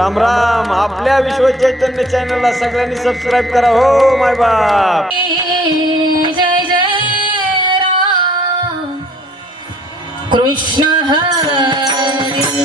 राम राम. आपल्या विश्व चैतन्य चॅनलला सगळ्यांनी सबस्क्राईब करा. हो माय बाप. जय जय Krishna Hari.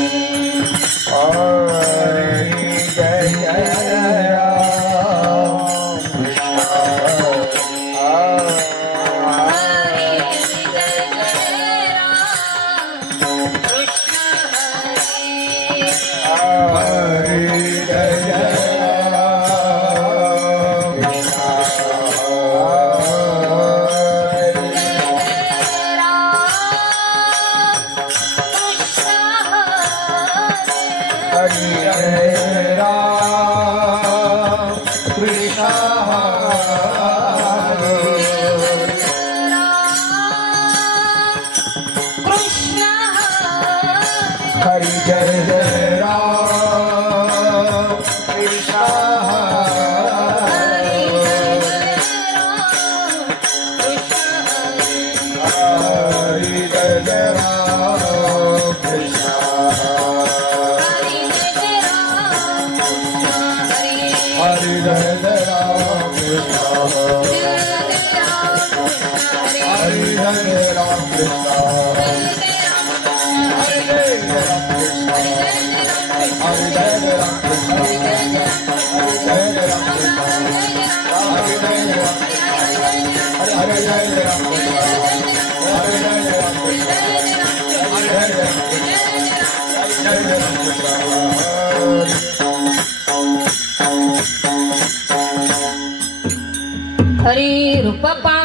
Hari Rupa Pang.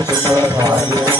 सुखभायो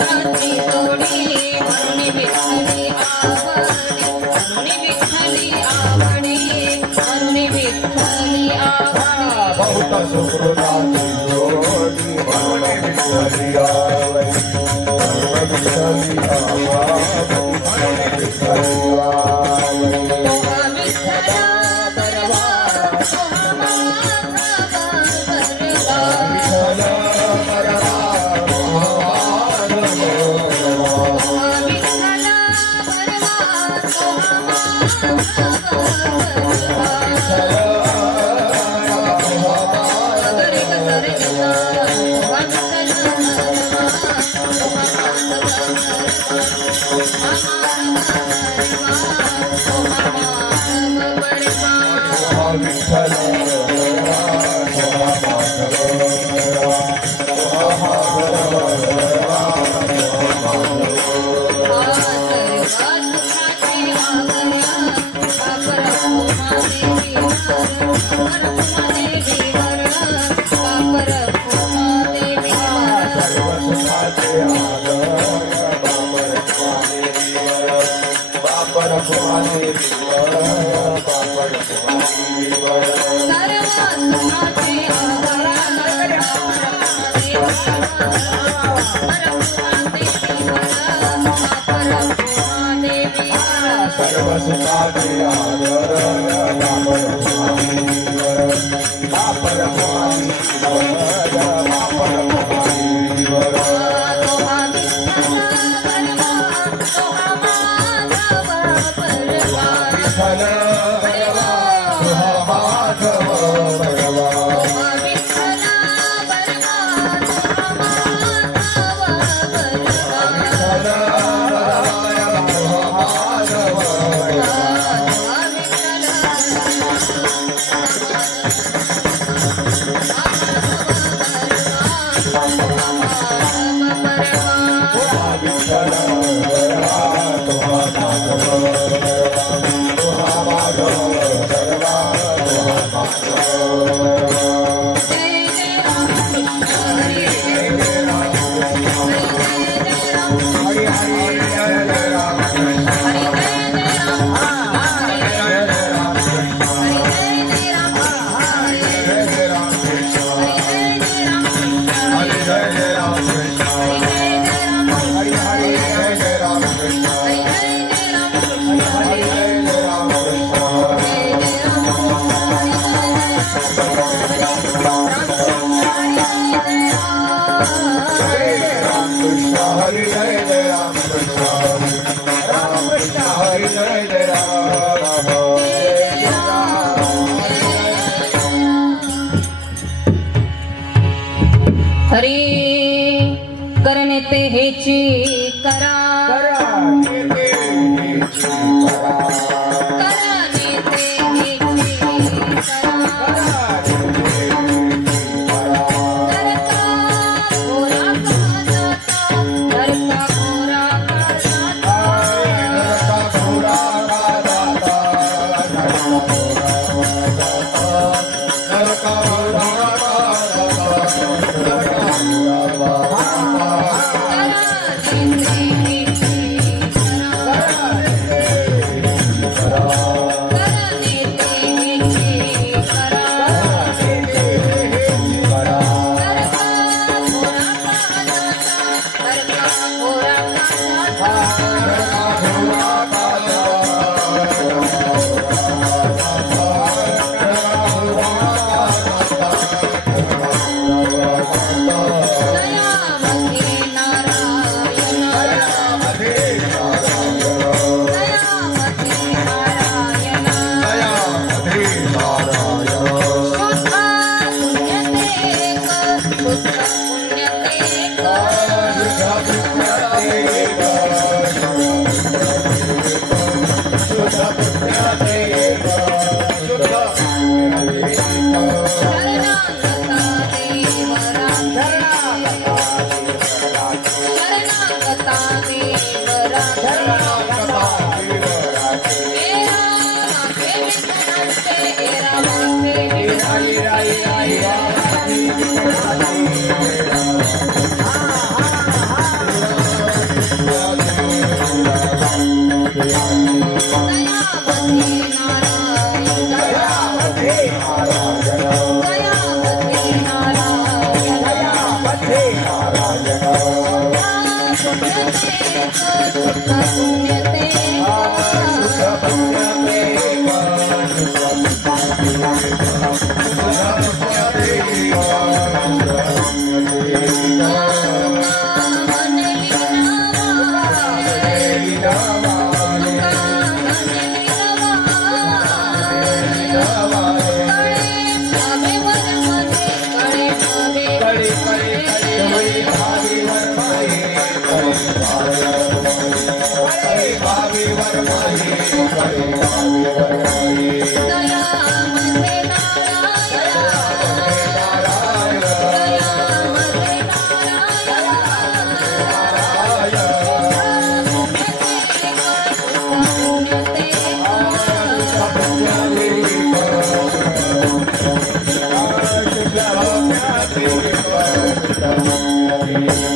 Thank you. রেখেছি Hare Hare Thank Thank you.